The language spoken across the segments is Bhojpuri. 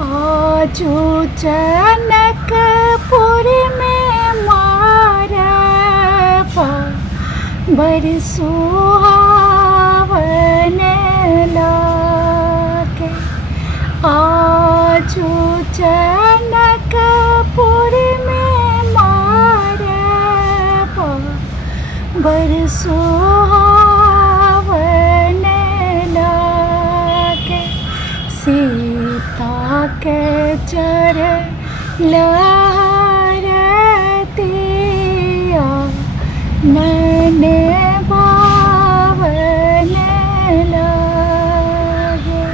आजू जनकपुर में मारबा बड़ी सुहावन लागे। आजू जनकपुर में मारबा बड़ी सुहावन लागे। सीता के चर लहरतिया मैंने भावन लागे।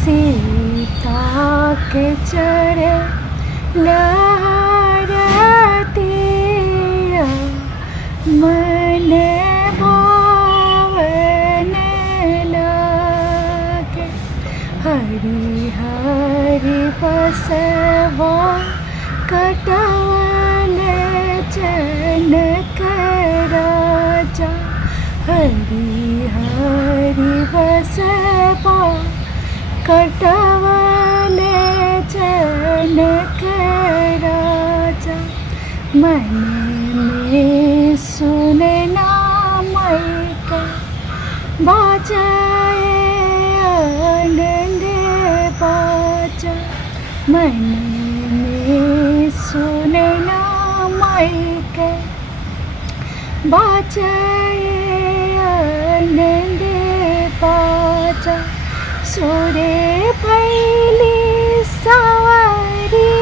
सीता के चर लहरतिया मैंने भावन लागे। हरि हरि बसवा कटवल जनक राजा। हरि हरि बसवा कटवल जनक राजा। मन में सुनना मैक बाजाए आनंद बाजा। मन में सुनना मैक बाजाए आनंद बाजा। सोरे भैली सवारी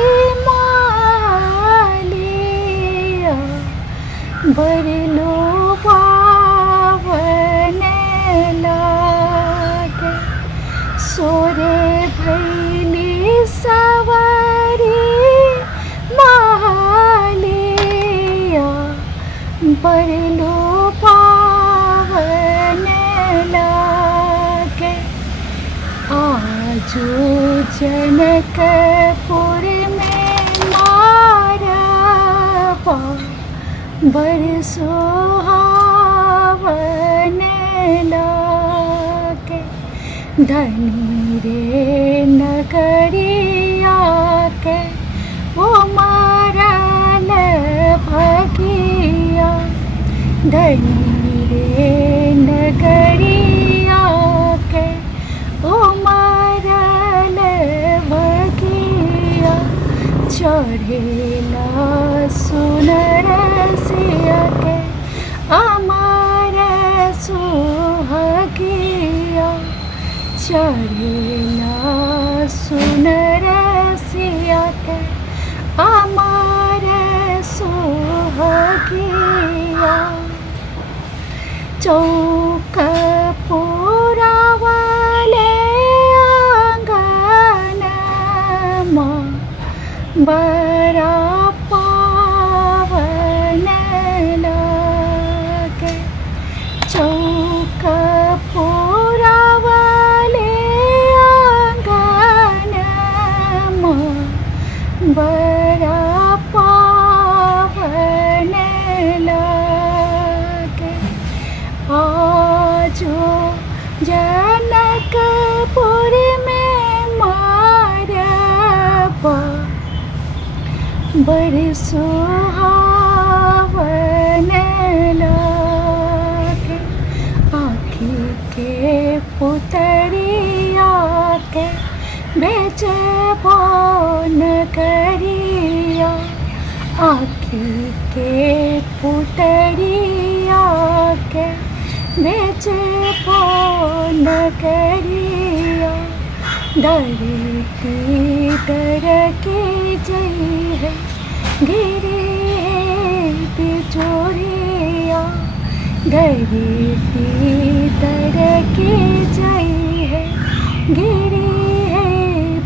मालिया बरलो पावन लागे। सोरे भैली सवारी मालिया बरलो पावन लागे। आजू जनकपुर में मारबा बड़ी सुहावन लागे। धनी रे नगरिया के वो मरल भगिया। धनी रे नगरिया के वो मरल भगिया। चढ़ेला सुनर सिया के अमर सुहागिया। चढ़ेला सुनर सिया के अमर सुहागिया। चौक पुरावले आंगन माँ बड़ा पावन लागे। चौक पुरावले आंगन माँ बड़ा पावन लागे। आजो जनकपुर में मारबा बड़ी सुहावन लागे। आँखी के पुतरिया के बेचबो नगरिया। आँखी के पुतरिया के बेचबो नगरिया। डरती डर के जई है गिरे बिचौलिया। डरती डर के जई है गिरे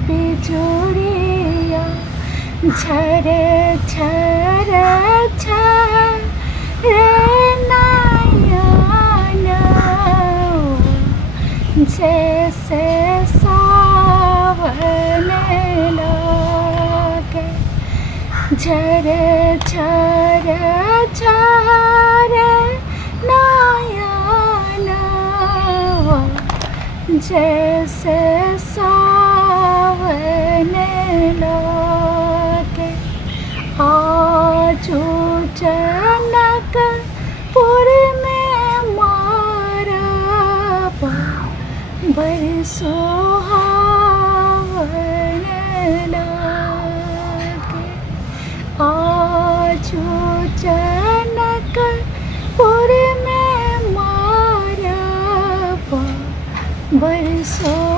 बिचौलिया। झर झर झर नयन जैसे सावन लागे। झर झर झर नयन जैसे सावन सुहावन लागे। आजू जनकपुर में मारा बरसों